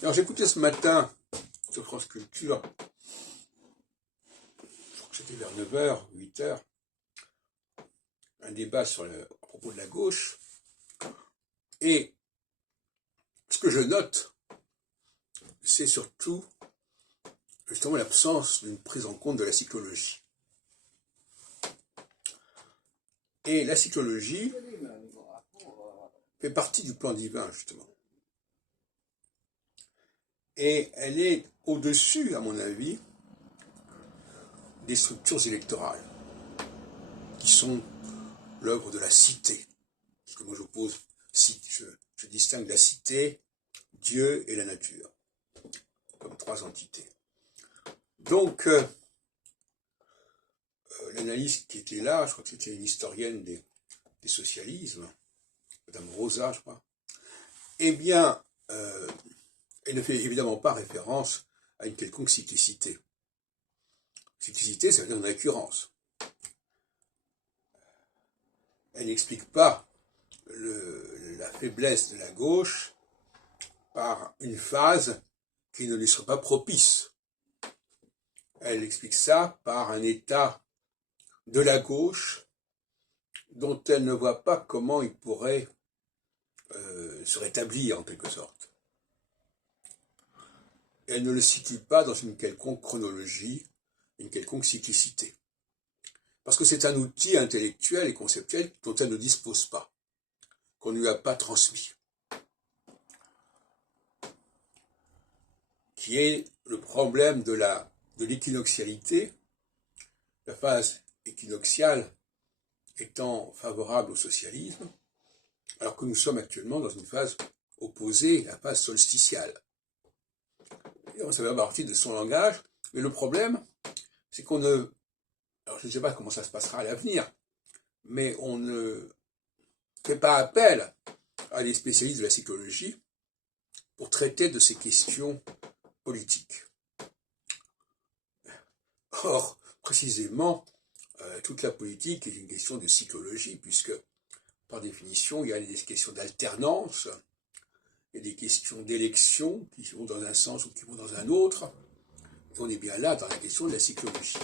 Alors j'écoutais ce matin sur France Culture, je crois que c'était vers 9h, 8h, un débat à propos de la gauche. Et ce que je note, c'est surtout justement l'absence d'une prise en compte de la psychologie. Et la psychologie fait partie du plan divin, justement. Et elle est au-dessus, à mon avis, des structures électorales, qui sont l'œuvre de la cité. Parce que moi je distingue la cité, Dieu et la nature, comme trois entités. Donc, l'analyste qui était là, je crois que c'était une historienne des socialismes, Madame Rosa, je crois, eh bien, elle ne fait évidemment pas référence à une quelconque cyclicité. Cyclicité, ça veut dire une récurrence. Elle n'explique pas la faiblesse de la gauche par une phase qui ne lui serait pas propice. Elle explique ça par un état de la gauche dont elle ne voit pas comment il pourrait se rétablir en quelque sorte. Elle ne le situe pas dans une quelconque chronologie, une quelconque cyclicité. Parce que c'est un outil intellectuel et conceptuel dont elle ne dispose pas, qu'on ne lui a pas transmis, qui est le problème de l'équinoxialité, la phase équinoxiale étant favorable au socialisme, alors que nous sommes actuellement dans une phase opposée, la phase solsticiale. Et ça fait partie de son langage, mais le problème, c'est qu'on ne... Alors je ne sais pas comment ça se passera à l'avenir, mais on ne fait pas appel à des spécialistes de la psychologie pour traiter de ces questions politiques. Or, précisément, toute la politique est une question de psychologie, puisque, par définition, il y a des questions d'alternance, il y a des questions d'élection qui vont dans un sens ou qui vont dans un autre, et on est bien là dans la question de la psychologie.